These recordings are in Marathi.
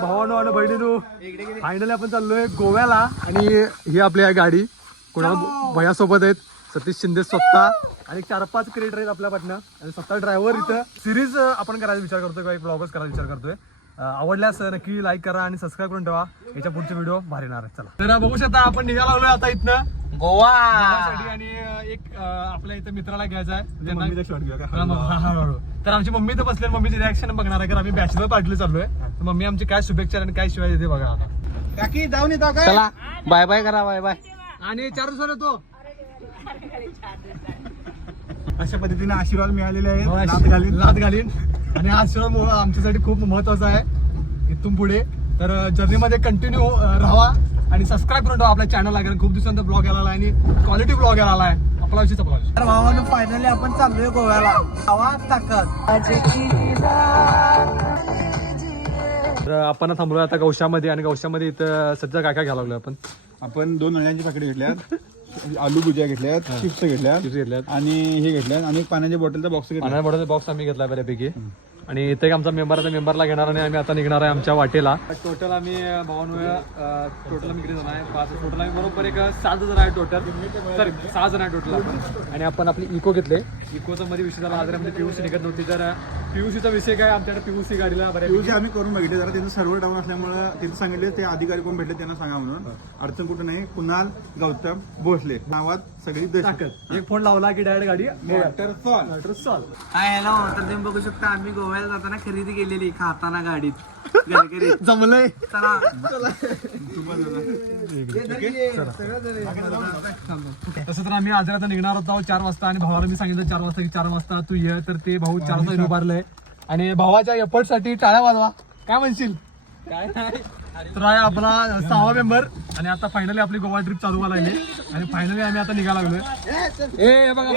भावानो आणि बहिणीनो फायनली आपण चाललोय गोव्याला आणि ही आपली आहे गाडी कोणाला भैयासोबत आहेत सतीश शिंदे स्वतः आणि 4-5 क्रिएटर आहेत आपल्या पाटणं आणि स्वतः ड्रायव्हर इथं सिरीज आपण करायचा विचार करतोय किंवा ब्लॉगच करायचा विचार करतोय आवडल्यास नक्की लाईक करा आणि सबस्क्राईब करून ठेवा याच्या पुढचे व्हिडिओ भारी येणार आहेत चला तर बघू शकता आपण निघाला लागलोय आता इथनं गोवा आणि एक आपल्या इथं मित्राला घ्यायचा आहे तर आमची मम्मी तर बसले मम्मीची रिॲक्शन बघणार आहे कारण आम्ही बॅचलर पार्टीला चाललोय तर मम्मी आमची काय शुभेच्छा आणि काय शिवाय देते बघा आता काकी जाऊन येतो काय चला बाय बाय करा बाय बाय आणि 4 दिवसाला येतो अशा पद्धतीने आशीर्वाद मिळालेले आहेत लात घालीन आणि हा आशीर्वाद आमच्यासाठी खूप महत्वाचा आहे इथून पुढे तर जर्नीमध्ये कंटिन्यू राहा आणि सबस्क्राईब करून ठेवा आपल्या चॅनलला कारण खूप दिवसांचा ब्लॉग यायला आलाय आणि क्वालिटी ब्लॉग यायला आलाय आपला विषय चपला तर भावानं फायनली आपण चाललोय गोव्याला आवाज ताकद तर आपण थांबलोय आता गौशामध्ये आणि गौशामध्ये इथं सध्या काय काय घ्यायला लागलोय आपण 2 नळ्यांची पाकिटे घेतल्यात आलू भुजिया घेतल्यात चिप्स घेतल्यात आणि हे घेतल्यात आणि पाण्याच्या बॉटलचा बॉक्स घेतला पाण्याच्या बॉटलचा बॉक्स आम्ही घेतला बऱ्यापैकी आणि इथे एक आमचा मेंबर आहे मेंबरला घेणार आणि आम्ही आता निघणार आहे आमच्या वाटेला टोटल आम्ही टोटल आम्ही किती जण आहे 5 टोटल आम्ही बरोबर एक 7 जण आहे टोटल सॉरी 6 जण आहे टोटल आपण आणि आपण आपली इको घेतले इकोचा मध्ये विषय झाला आज आमची पीयूसी निघत नव्हती तर पीयूसीचा विषय काय आमच्याकडे पीयूसी गाडीला पीयूसी आम्ही करून बघितले जरा त्यांचं सर्व्हर डाऊन असल्यामुळे तिथे सांगितले ते अधिकारी कोण भेटले त्यांना सांगा म्हणून अडचण कुठं नाही कुणाल गौतम भोसले नावात सगळी ताकद एक फोन लावला की डायरेक्ट गाडी काय हॅलो तर तुम्ही बघू शकता आम्ही गोव्याला जाताना खरेदी केलेली खाताना गाडीत जमलंय चला तसं तर आम्ही आज आता निघणार होतो 4 वाजता आणि भावाला मी सांगितलं 4 वाजता की 4 वाजता तू ये तर ते भाऊ 4 वाजता उभारलंय आणि भावाच्या एफर्ट साठी टाळ्या वाजवा काय म्हणशील काय तर आहे आपला 6वा मेंबर आणि आता फायनली आपली गोवा ट्रिप चालू व्हायला लागली आणि फायनली आम्ही आता निघायला लागलोय ए बघा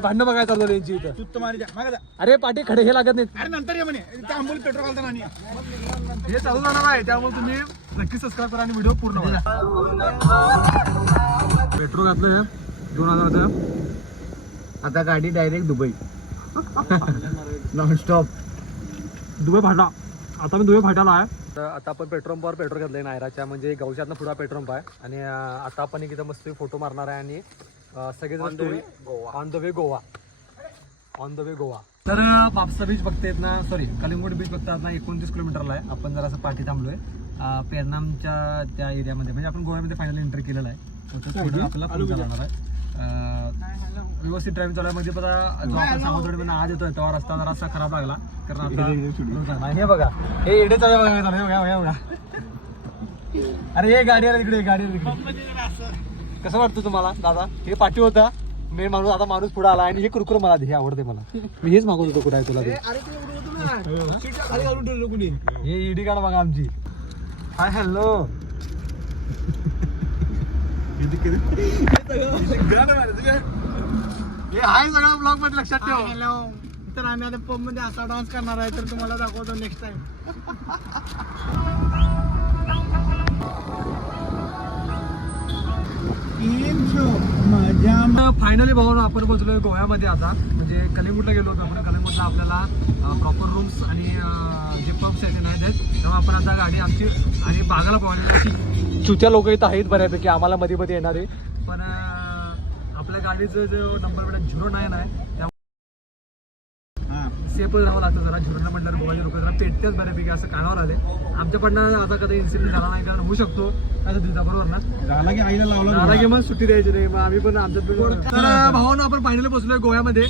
भांडणं बघायला चालू यांची इथं अरे पाठी खडे हे लागत नाहीत अरे नंतर ये म्हणे आंबोली पेट्रोल घालताना हे चालू जाणार आहे त्यामुळे तुम्ही नक्की सबस्क्राईब करा आणि व्हिडिओ पूर्ण बघा पेट्रोल घातलंय 2000 आता गाडी डायरेक्ट दुबई नॉनस्टॉप दुबई फाटा आता मी दुबई फाटाला आहे तर आता आपण पेट्रोल पंपावर पेट्रोल घेतलंय नायराच्या म्हणजे गौशातनं पुढा पेट्रोल पंप आहे आणि आता आपण इथं मस्त फोटो मारणार आहे आणि सगळेजण story on the way Goa तर पापसा बीच बघतायत ना सॉरी कलिंगूट बीच बघतात ना 29 किलोमीटरला आहे आपण जरा असं पाठी थांबलोय पेरनामच्या त्या एरियामध्ये म्हणजे आपण गोव्यामध्ये फायनली एंटर केलेला आहे आपल्याला पुढे जाणार आहे व्यवस्थित ड्राईव्ह चालू पण जो आपण समुद्रामध्ये आज येतोय तेव्हा रस्ता जरा असा खराब लागला कारण आता हे बघा हे एडे चालू बघा अरे हे गाडी आला तिकडे कसं वाटतं तुम्हाला दादा हे पाठी होता मेन माणूस आता माणूस पुढे आला आणि हे कुरकुर मला हे आवडते मला मी हेच मागवत होतो कुठे तुला हे ईडी काढ बघा आमची हाय हॅलो हे आहे सगळा ब्लॉग मध्ये लक्षात ठेवा हॅलो तर आम्ही आता पब मध्ये असा डान्स करणार आहे तर तुम्हाला दाखवतो नेक्स्ट टाइम फायनली भाऊ आपण पोहोचलोय गोव्यामध्ये आता म्हणजे कलिंगूटला गेलो होतो आपण कलिंगूटला आपल्याला प्रॉपर रूम्स आणि जे पब्स आहेत नाही आहेत तेव्हा आपण आता गाडी आमची आणि बागाला पोहोचली अशी चुत्या लोक इथं आहेत बऱ्यापैकी आम्हाला मध्ये मध्ये येणारे पण आपल्या गाडीचं जो नंबर प्लेट 09 आहे त्यामुळे सेफच राहावं लागतं जरा 09 म्हटल्यावर गोव्याचे लोक जरा पेटतेच बऱ्यापैकी असं कानावर आले आमच्याकडनं आता कधी इन्सिडेंट झाला नाही कारण होऊ शकतो असं तुझा बरोबर ना झाला की आईला लावला झाला की मग सुट्टी द्यायची नाही मग आम्ही पण आमच्यात तर भावानं आपण फायनली पोहोचलोय गोव्यामध्ये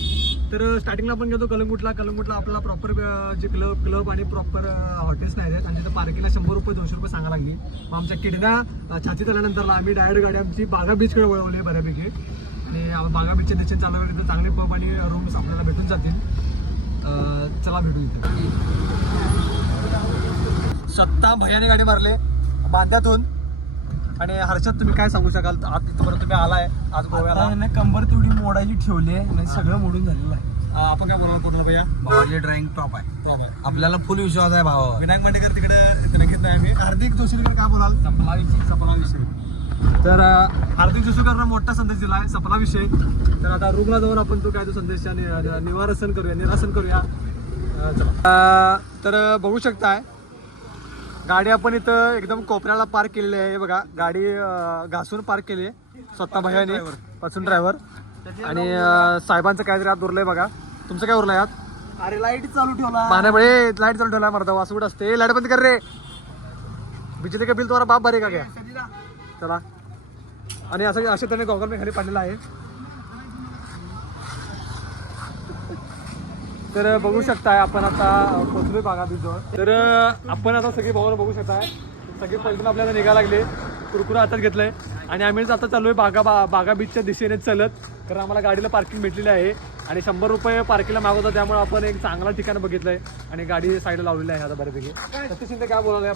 तर स्टार्टिंगला आपण गेलो कलंगूटला आपल्याला प्रॉपर जे क्लब आणि प्रॉपर हॉटेल्स नाही आहेत आणि तिथं पार्किंगला 100 रुपये 200 रुपये सांगा लागली मग आमच्या किडना छातीत आल्यानंतरला आम्ही डायरेक्ट गाडी आमची बागा बीचकडे वळवली बऱ्यापैकी आणि बागा बीचच्या निश्चित चालू तर चांगले पब आणि रूम्स आपल्याला भेटून जातील चला भेटू इथे स्वतः भैयाने गाडी मारले बांध्यातून आणि हर्षद तुम्ही काय सांगू शकाल आज इथपर्यंत तुम्ही आलाय आज गोव्याला कंबर तेवढी मोडायची ठेवली आहे सगळं मोडून झालेलं आहे आपण काय बोलणार पूर्ण भैया भावाचे ड्रॉइंग टॉप आहे आपल्याला फुल विश्वास आहे भावा विनायक मांडेकर तिकडे घेत नाही आम्ही हार्दिक जोशीकर काय बोलाल सपना विषय तर हार्दिक जोशीकरनं मोठा संदेश दिला आहे सपना विषय तर आता रुग्णाला जाऊन आपण तो काय तो संदेश निरासन करूया चला तर बघू शकताय गाडी आपण इथं एकदम कोपऱ्याला पार्क केलेली आहे. हे बघा गाडी घासून पार्क केली आहे स्वतः भैयाने पासून ड्रायव्हर. आणि साहेबांचं काहीतरी हात उरलंय बघा. तुमचं काय उरलंय हात? अरे लाईट चालू ठेवला. पाण्यामुळे लाईट चालू ठेवला मरदा वासूट असते. लाईट बंद कर रे. बिजली का बिल तुम्हाला बाप भरे का क्या चला. आणि असं अशा त्याने गॉगल मी खाली पाडलेला आहे. तर बघू शकताय आपण आता पोचलोय बागा बीचवर. तर आपण आता सगळे भाऊ बघू शकताय. सगळे पैसे आपल्याला निघायला लागले. कुरकुरा हातात घेतलंय आणि आम्ही आता चाललोय बागा बीचच्या दिशेने चलत. कारण आम्हाला गाडीला पार्किंग भेटलेली आहे आणि 100 रुपये पार्किंगला मागवतात. त्यामुळे आपण एक चांगला ठिकाण बघितलंय आणि गाडी साईडला लावलेली आहे आता बऱ्यापैकी. सतीश शिंदे काय बोलाल या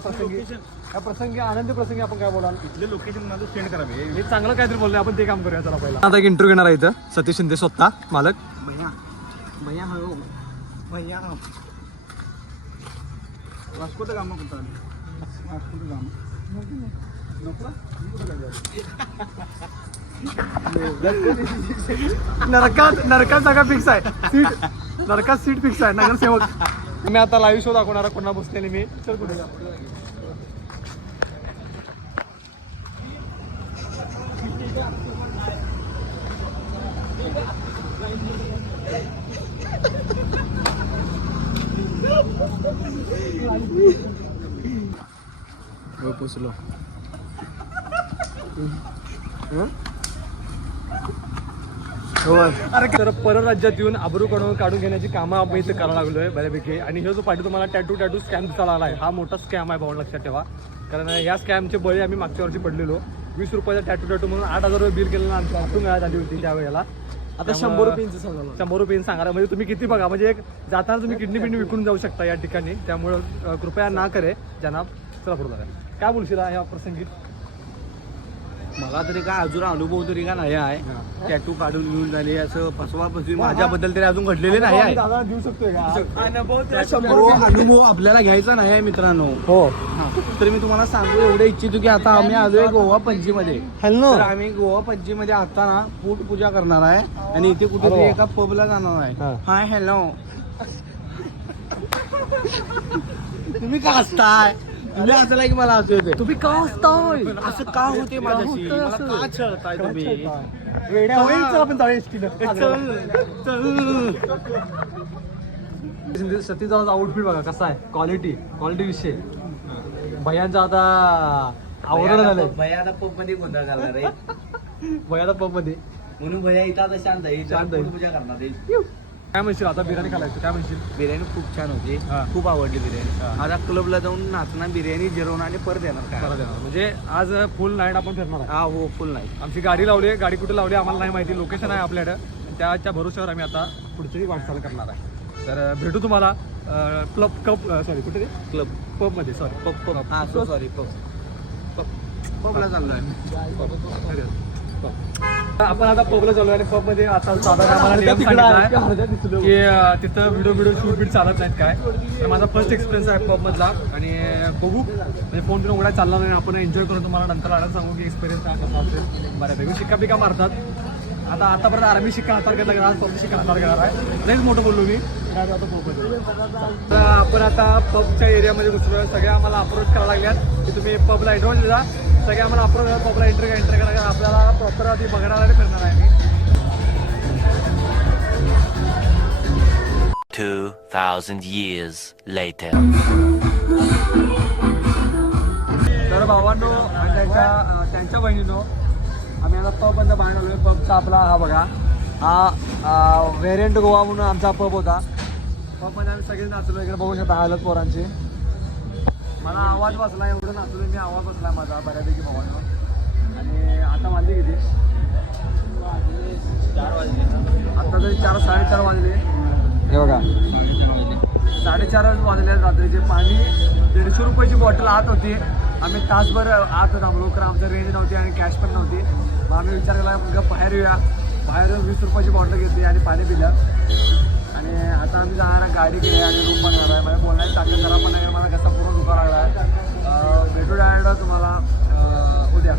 प्रसंगी आनंदी प्रसंगी आपण काय बोलाल? इथले लोकेशन मला सेंड करावे. हे चांगलं काहीतरी बोलले आपण ते काम करूया. चला पहिला आता एक इंटरव्ह्यू घेणार आहे इथं सतीश शिंदे स्वतः मालक. भैया हळू भैया वास्कोचं काम करतो आम्ही. वास्कोचं काम नरकात जागा फिक्स आहे. सीट नरकात सीट फिक्स आहे. नगरसेवक मी आता लाईव्ह शो दाखवणार कोणा बसलेले मी. चल कुठे पोचलो. तर परराज्यात येऊन आबरू काढून घेण्याची कामं आपण इथे करायला लागलोय बऱ्यापैकी. आणि हे जो पाठी तुम्हाला टॅटू स्कॅम दिसायला आला आहे हा मोठा स्कॅम आहे भाऊ लक्षात ठेवा. कारण या स्कॅमचे बळी आम्ही मागच्या वर्षी पडलेलो. 20 रुपयाचा टॅटू म्हणून 8,000 रुपये बिल केलेलं आमची वापरून मिळत आली होती त्यावेळेला. आता 100 रुपयांचं सांगा. 100 रुपये सांगा. म्हणजे तुम्ही किती बघा म्हणजे एक जाताना तुम्ही किडनी विकून जाऊ शकता या ठिकाणी. त्यामुळं कृपया ना करे जनाब. चला पुढे जाऊया. काय बोलशील या प्रसंगी? मला तरी काय अजून अनुभव तरी का नाही आहे. टॅटू काढून घेऊन झाले असं फसवाफसवी माझ्याबद्दल तरी अजून घडलेले नाही आहे. दादा देऊ शकतोय का अनुभव आपल्याला घ्यायचा नाही आहे मित्रांनो. हो. तर मी तुम्हाला सांगू एवढं इच्छितो की आता आम्ही आलोय गोवा पणजीमध्ये. हॅलो. तर आम्ही गोवा पणजीमध्ये आता ना पोट पूजा करणार आहे आणि इथे कुठेतरी एका पबला जाणार आहे. Hi hello. तुम्ही का हसताय? तुम्ही हसला की मला हसू येते. तुम्ही का असताय? असं का होते माझ्याशी? मला का छळताय तुम्ही? वेड्या होईल. चल आपण जाऊया एसटीनं. सतीचा आउटफिट बघा कसा आहे. क्वालिटी विषय भैयांचा आता आवडलं झालंय. भैया आता पब मध्ये गोंधळ घालणार आहे. भैयाला पब मध्ये म्हणून भैया इथं आता शांत आहे. शांत आहे. पूजा करणार आहे. काय म्हणशील आता बिर्याणी खायला काय म्हणशील? बिर्याणी खूप छान होती. हा. खूप आवडली हा. बिर्याणी. आता क्लबला जाऊन नाचणार बिर्याणी जेवण आणि परत येणार काय. म्हणजे आज फुल नाईट आपण फिरणार आहे. हा हो फुल नाही. आमची गाडी लावली आहे. गाडी कुठे लावली आम्हाला नाही माहिती. लोकेशन आहे आपल्याकडं. त्याच्या भरोश्यावर आम्ही आता पुढची वाटचाल करणार आहे. तर भेटू तुम्हाला कुठे क्लब पबमध्ये पब हा सॉरी पबला चाललोय. आपण आता पबला चालू आणि पब मध्ये आता साधारण आम्हाला नियम सांगितला की तिथं व्हिडिओ शूट चालत नाहीत काय. तर माझा फर्स्ट एक्सपिरियन्स आहे पब मधला आणि बघू म्हणजे फोन घेऊन उघडा चालला नाही. आपण एन्जॉय करू. तुम्हाला नंतर आला सांगू की एक्सपिरियन्स काय कसा असेल. बऱ्यापैकी शिक्का बिका मारतात. आतापर्यंत आर्मी शिक्का हातात घेतला गेला. आज पब शिक्का हातात घेणार आहे. लईच मोठं बोललो मी. आता पबमध्ये तर आपण आता पबच्या एरियामध्ये घुसलो. सगळे आम्हाला अप्रोच करायला लागल्यात की तुम्ही पबला ॲडव्हान्स जा. सगळे आम्हाला अप्रोच पबला एंट्री करायला आपल्याला प्रॉपर आधी बघायला आणि फिरणार आहे. 2,000 years later. तर भावांनो आणि त्यांच्या बहिणीनो आम्ही आता पब बंद बाहेर आलोय. पबचा आपला हा बघा हा व्हेरियंट गोवा म्हणून आमचा पब होता. पबमध्ये आम्ही सगळे नाचलो. इकडे बघू शकता हालत पोरांची. मला आवाज बसला एवढं नाचलोय मी. आवाज बसला माझा बऱ्यापैकी भावांनो. आणि आता वाजले किती? 4 वाजले. आता तरी 4-4:30 वाजले. हे बघा 4:30 वाजले रात्रीचे. पाणी 150 रुपयाची बॉटल आत होती. आम्ही तासभर आत थांबलो कारण आमचं रेंज नव्हती आणि कॅश पण नव्हती. मग आम्ही विचार केला गप बाहेर येऊया. बाहेर 20 रुपयाची बॉटल घेतली आणि पाणी पिलं. आणि आता आम्ही जाणार गाडी केली आणि रूम बनणार आहे. माझ्या बोलण्याची ताकद जरा पण आहे. मला कसा पूर्ण दुखा लागला आहे. भेटू डायरेक्ट तुम्हाला उद्या.